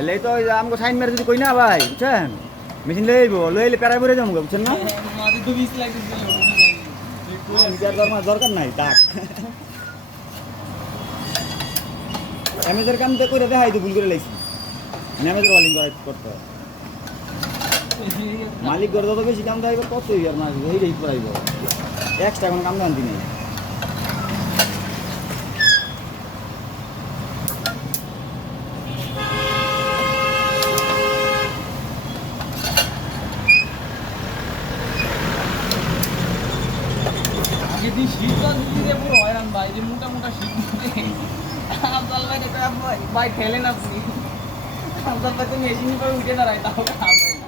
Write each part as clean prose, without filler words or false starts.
এলে তো আমাকে সাইন মেরে যদি কই না ভাই বুঝছেন মেশিন লই আইব লই আইলে প্যারাই ভরে যাবো বুঝছেন না দরকার নাই ডাক অ্যামেজের কাম তো করে দেখাই তো ভুল করে লাইছি অ্যামেজের ওয়ালিং করতে হয় মালিক করে যত বেশি কাম দেয় কত আর না এইটাই করাইব এক্সট্রা কোনো কাম জানতি নেই ভাই খেলেন আপনি আপনার পাশে মেশিন করে উঠে দাঁড়ায় তাও খাবে না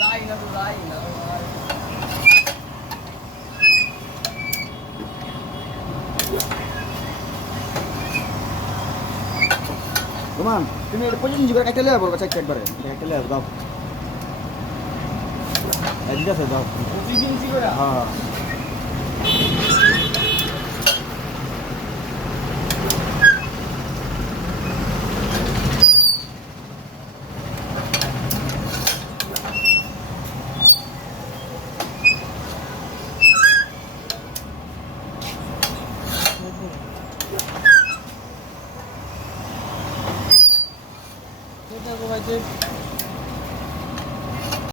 যাই না তো যাই না রোমান তুমি এটা 25 ইঞ্চি করে একটা লেয়ার বলবা চেক একবারে একটা লেয়ার দাও ঠিক আছে দাও 25 ইঞ্চি করে হ্যাঁ ভাই